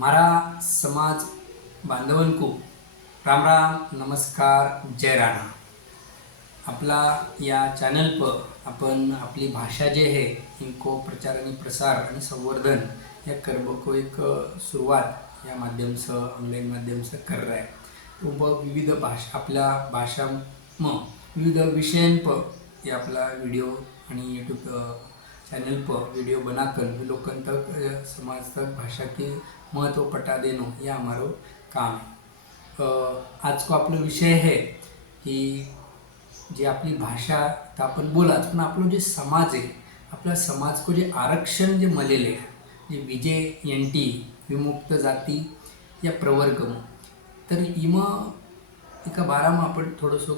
मारा समाज बांधवांको राम राम नमस्कार जय राणा। आपला या चॅनल पर आपण आपली भाषा जे है इनको प्रचार आणि प्रसार आणि संवर्धन या कर्म को एक सुरुवात या माध्यम से ऑनलाइन माध्यम से कर रहा है। तो वह विविध भाषा आपल्या भाषा में विविध विषयों पर ये आपला वीडियो आणि यूट्यूब चैनल पर वीडियो बनाकर लोगों तक समाज तक भाषा के महत्व पटा देना ये हमारा काम है। आज को आपला विषय है कि जे आपली भाषा तर आपण बोलाच पण आपलं जे समाज आहे आपल्या समाज को जे आरक्षण जे मलेले जे VJNT विमुक्त जाती या प्रवर्ग तर इमा एका बारामा आपण थोडंसं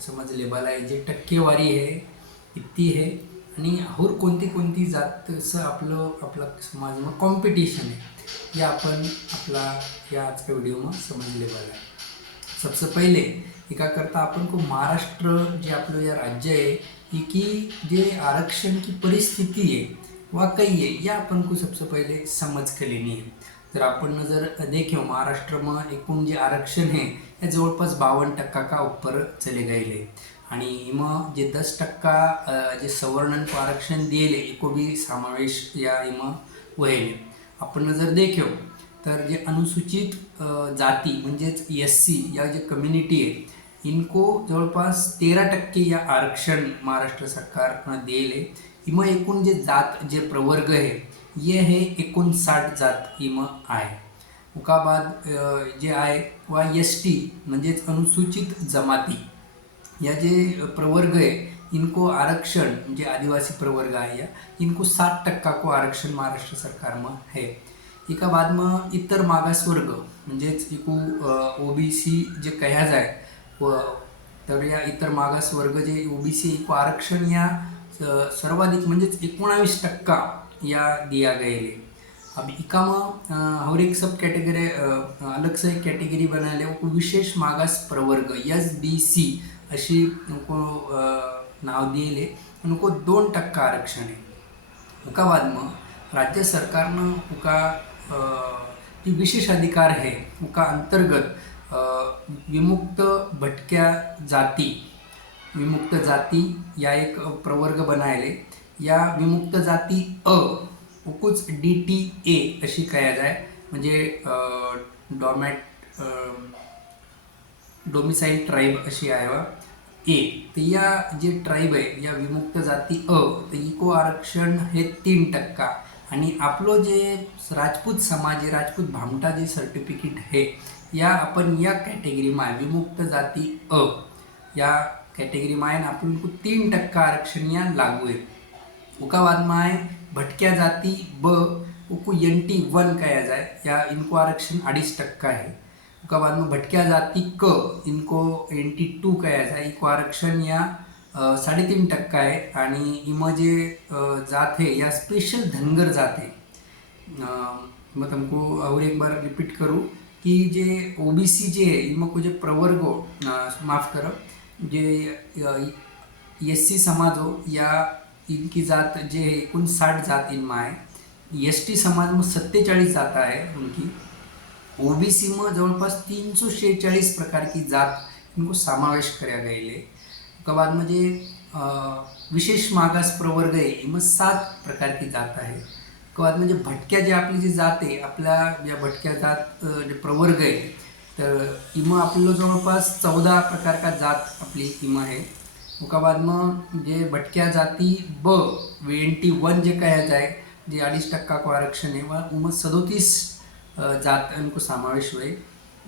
समज लेबल आहे जे टक्केवारी आहे इतकी आहे आणि और कोणती कोणती जातचं आपला समाज में कॉम्पिटिशन है या अपन अपना या आज के वीडियो में समझने वाला है। सबसे पहले एका करता अपन को महाराष्ट्र जे आपलं या राज्य है की जे आरक्षण की परिस्थिति है वाकई है या अपन को सबसे पहले समझ के लेनी है। तर आपण जर देखो महाराष्ट्र में एकूण जे आरक्षण है या जवळपास 52% का ऊपर चले गए आणि इमा जे 10% जे सवर्णन को आरक्षण दिले इको भी समावेश या इमा वहिले। आपण जर देखो तर जे अनुसूचित जाती म्हणजेच SC या जे कम्युनिटी आहे इनको जवळपास 13% या आरक्षण महाराष्ट्र सरकार दिले। इमा एकूण जे जात जे प्रवर्ग है ये है 59 जात इमा आहे। उका बाद जे आहे वा ST म्हणजेच अनुसूचित जमाती या जे प्रवर्ग है इनको आरक्षण जे आदिवासी प्रवर्ग है या इनको 60% को आरक्षण महाराष्ट्र सरकार में है। एका बाद में इतर मागासवर्ग म्हणजेच इको OBC जे कहा जाए तर या इतर मागासवर्ग जे OBC इको आरक्षण या सर्वाधिक म्हणजेच 19% या दिया गए। अब इका में और एक सब कैटेगरी अलग से कैटेगरी बनाले वो विशेष मागास प्रवर्ग SBC अशी उनको नाव दिले उनको 2% आरक्षण है। उका बाद में राज्य सरकार ने उका जो विशेष अधिकार है उका अंतर्गत विमुक्त भटक्या विमुक्त जाति या एक प्रवर्ग बनायले या विमुक्त जाति कुछ DTA अशी कहा जाए म्हणजे डोमिसाइल ट्राइब अशी आहे ए। तर या जे ट्राइब आहे या विमुक्त जाती तर इको आरक्षण हे 3% आणि आपलो जे राजपूत समाज आहे राजपूत भामटा जे सर्टिफिकेट है या अपन या कैटेगरी में विमुक्त जाति या कैटेगरी में अपन को 3% आरक्षण या लागू है। उका बाद में आए भटक्या जाति उको NT1 कहा जाए या इनको आरक्षण 2.5% है। उसके बाद में भटक्या जाति इनको NT2 कहा जाए इनको आरक्षण या 3.5% है। आणि इमा जे जात है या स्पेशल धनगर जात है। मैं तुमको और एक बार रिपीट करूँ कि जे OBC जे है इमा को जो प्रवर्गो माफ़ करो जे SC समाज हो या इनकी जात जे है 59 जात इनमें है। ST समाज में 47 जाता है उनकी। OBC में जवळपास 346 प्रकार की जात इनको समावेश कराया गए। उसके बाद में जे विशेष मागास प्रवर्ग है इनमें 7 प्रकार की जात है। उसके बाद में जो भटक्या जे आपली जी जात है आपल्या या भटक्या जात जे प्रवर्ग है तर इमा आपलं जवळपास 14 प्रकार का जात अपनी इमा है। उसके बाद में जे भटक्या जाति NT1 जे कहा जाए जे 2.5% को आरक्षण है वह उनमें 37 जात इनको समावेश हुए।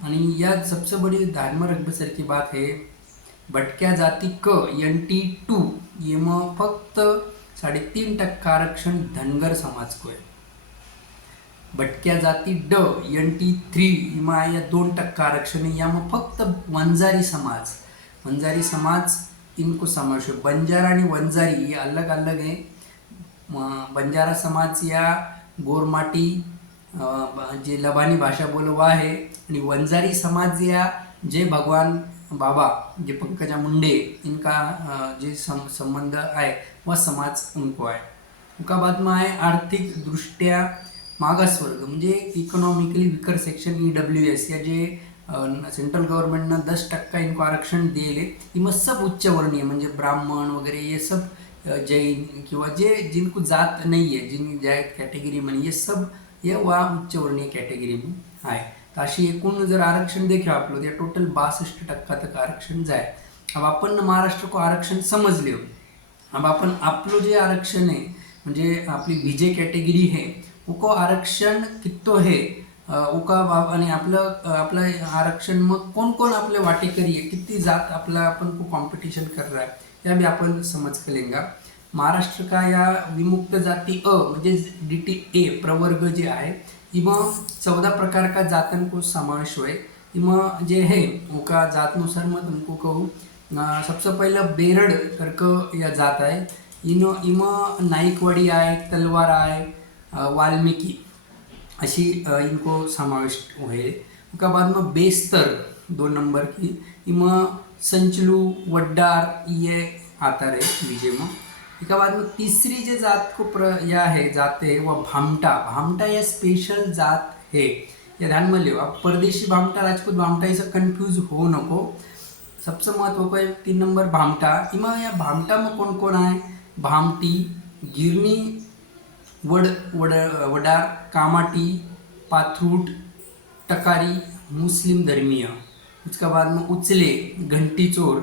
आणि या सबसे बड़ी ध्यान रखने की बात है भटक्या जाति NT2 ये में फक्त 3.5% आरक्षण धनगर समाज को है। भटक्या जाति NT3 इमा या 2% आरक्षण है या में फक्त वंजारी समाज इनको समावेश है। बंजारा आणि वंजारी ये अलग अलग है। बंजारा समाज या गोरमाटी जे लबानी भाषा बोलवा है आणि वंजारी समाज या जे भगवान बाबा जे पंकजा मुंडे इनका जे संबंध है वह समाज उनको है। उनका बाद में है आर्थिक दृष्टिया मागासवर्ग म्हणजे इकॉनॉमिकली वीकर सेक्शन EWS या जे सेंट्रल गवर्नमेंटनं 10% इनको आरक्षण दिले इनमें सब उच्च वर्णीय म्हणजे ब्राह्मण वगैरह ये सब जैन किंवा जे जिनको जात नहीं है जिन कैटेगरी में ये सब ये वहाँ उच्च वर्णीय कैटेगरी में आहे. तर अशी एकूण जर आरक्षण देखील आपलं या टोटल 62% तक आरक्षण जाए. अब अपन महाराष्ट्र को आरक्षण समझ लियो. अब अपन आपलं जे आरक्षण आहे म्हणजे आपली बीजे कैटेगरी है उको आरक्षण कितो है उका आणि आपलं आरक्षण मग कोण कोण आपले वाटेकरी आहे किती जात आपला अपन को कंपटीशन कर रहा है या भी अपन समझ कर लेंगे. महाराष्ट्र का या विमुक्त जाति म्हणजे DTA प्रवर्ग जे आहे इमं 14 प्रकार का जातन को समावेश हुए. इमं जे है उनका जातनुसार मैं तुमको कहूँ सबसे पहले बेरड करके या जात है इमं नाईकवाडी आहे तलवार आहे वाल्मीकि अशी इनको समावेश हुए. उसके बाद में बेस्तर 2 नंबर की इमं संचलू वड्डार ये आता रहे विजय में. इसके बाद में तीसरी जो जात को या है जाते है वह भामटा यह स्पेशल जात है ये ध्यान में लियो. अब परदेशी भामटा राजपूत भामटा इसे कंफ्यूज हो नको. सबसे महत्व को 3 नंबर भामटा इमा या भामटा में कौन कौन है भामटी गिरनी वडार कामाटी पाथरूट टकारी मुस्लिम धर्मीय. उसके बाद में उचले घंटी चोर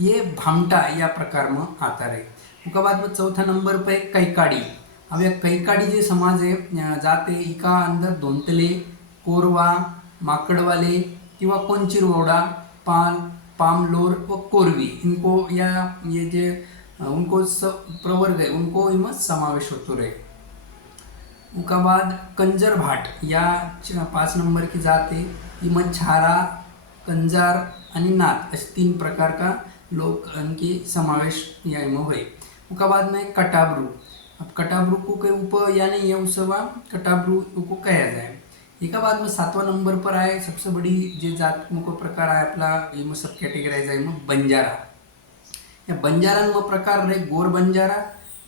ये भामटा या प्रकार में आता रहे. उसके बाद में चौथा नंबर पे कैकाड़ी. अब यह कैकाड़ी जो समाज है जाते इका अंदर धोंतले कोरवा माकड़वाले किंवा कोंचिरवोडा पामलोर व कोरवी इनको या ये जे उनको सब प्रवर्ग है उनको इनमें समावेश होतो रहे. उसके बाद कंजर भाट या 5 नंबर की जात है इनमें छारा कंजार आणि नाथ असे 3 प्रकार का लोग इनकी समावेश या इनमें हुए. उसके बाद में कटाब्रू. अब कटाब्रू को के ऊपर या नहीं है उसवा कटाब्रू को कहा जाए. एक बाद में 7वां नंबर पर आए सबसे बड़ी जो जात को प्रकार है अपना इनमें सब कैटेगराइज है इनमें बंजारा. या बंजारा में प्रकार रहे गोर बंजारा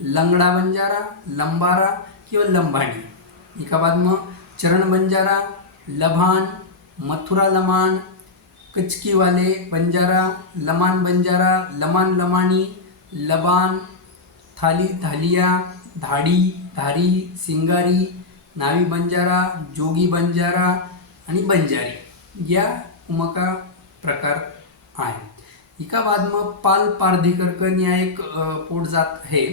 लंगड़ा बंजारा लंबारा किंवा लंबाणी. एक बाद में चरण बंजारा लभान मथुरा लमान कचकी वाले बंजारा लमान बंजारा लमान लमानी लबान थाली थालिया धाडी धारी सिंगारी नावी बंजारा जोगी बंजारा आणि बंजारी या उमका प्रकार आहे. एका बाद में पाल पारधी करकन या एक पोट जात है.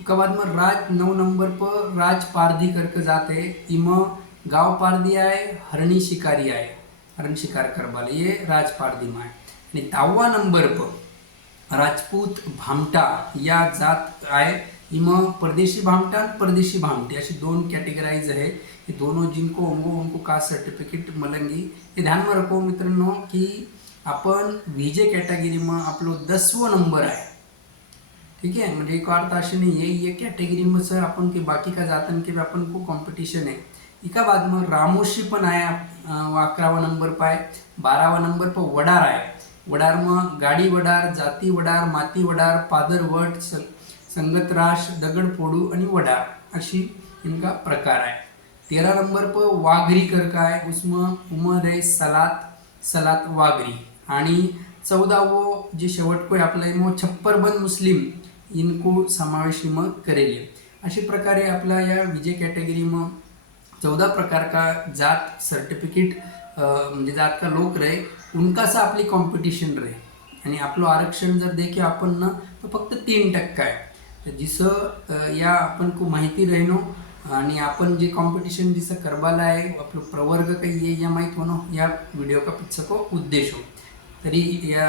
उसके बाद में राज 9 नंबर पर राज पारधी करके जाते है. इमं गाव पारधी आहे हरणी शिकारी आहे हरण शिकार करवाले ये राज पारधी में आहे. आणि 10वां नंबर पर राजपूत भामटा या जात आहे. इमं परदेशी भामटा और परदेशी भामटी अशी 2 कैटेगराइज है. ये दोनों जिनको उनको कास्ट सर्टिफिकेट मिलेंगी. ये ध्यान में रखो मित्रांनो की अपन VJ कैटेगरी में आपलो 10वां नंबर आहे. ठीक है म्हणजे एक अर्थ असे नहीं है ये कैटेगरी में सर अपन के बाकी का जातन के अपन को कंपटीशन है. इका बाद में रामोशी पण आया 11वां नंबर पर आहे. 12वां नंबर पर वडार आहे. वडार में गाड़ी वडार जाती वडार माती वडार पादर वट संगतराश दगडफोडू आणि वडार अशी इनका प्रकार है. 13 नंबर पर वाघरी करका है उसमें उमर है सलात वाघरी. आणि 14वो जे शेवट को आपला इमो छप्परबंद मुस्लिम इनको समावेश में करेले. अशी प्रकारे आपला या विजय कैटेगरी में 14 प्रकार का जात सर्टिफिकेट म्हणजे जात का लोक रहे उनका सा आपली कॉम्पिटिशन रहे. आणि आपलं आरक्षण जर देखील आपण ना तो फक्त 3% आहे. तर जिसं या आपण को माहिती रहनो आणि आपण जे कॉम्पिटिशन जिसं करवाला आहे आपलं प्रवर्ग काही ये या माहीत होणं या वीडियो का पीछे को उद्देश हो. तरी या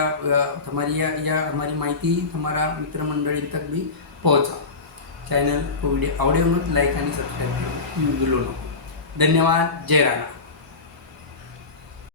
हमारी माहिती हमारा मित्रमंडळी तक भी पहुँचा. चैनल को वीडियो आवडे मत लाइक आणि सब्सक्राइब करून भूलो नको. धन्यवाद. जय राणा.